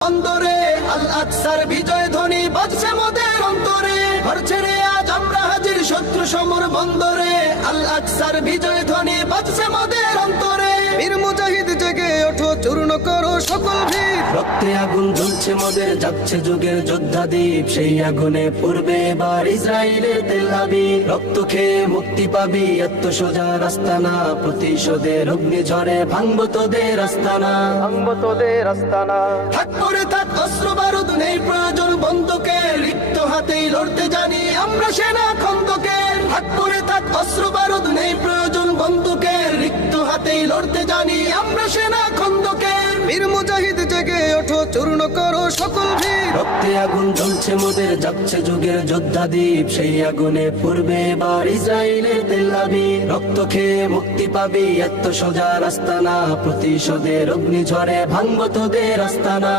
অন্তরে আল আকসার বিজয় ধ্বনি বাজছে মোদের অন্তরে, ঘর ছেড়ে আজ আমরা হাজির শত্রু সমর বন্দরে। আল আকসার বিজয় ধ্বনি বাজছে মোদের অন্তরে। বীর মুজাহিদ জেগে ওঠো, চূর্ণ করো সকল ভিড়। রক্তে আগুন জ্বলছে মোদের, যাচ্ছে যুগের যোদ্ধা দ্বীপ। সেই আগুনে পূর্বে এবার ইসরায়েলের তেল আবিব। রক্ত খেয়ে মুক্তি পাবি, এত সোজা রাস্তা না। প্রতিশোধের অগ্নি ঝরে ভাঙবো তোদের আস্তানা, ভাঙবো তোদের আস্তানা। থাক করে থাক অস্ত্র বারুদ, নেই প্রয়োজন বন্দুকের। রিক্ত হাতেই লড়তে জানি আমরা সেনা খন্দকের। থাক করে থাক অস্ত্র বারুদ, নেই প্রয়োজন বন্দুকের। রিক্ত হাতেই লড়তে জানি আমরা সেনা খন্দকের। বীর মুজাহিদ জেগে ওঠো, চূর্ণ করো সকল ভিড়। রক্তে আগুন জ্বলছে মোদের, যাচ্ছে যুগের যোদ্ধা দ্বীপ। সেই আগুনে পূর্বে এবার ইসরায়েলের তেল আবিব। রক্ত খেয়ে মুক্তি পাবি, এত সোজা রাস্তা না। প্রতিশোধের অগ্নি ঝরে ভাঙবো তোদের আস্তানা।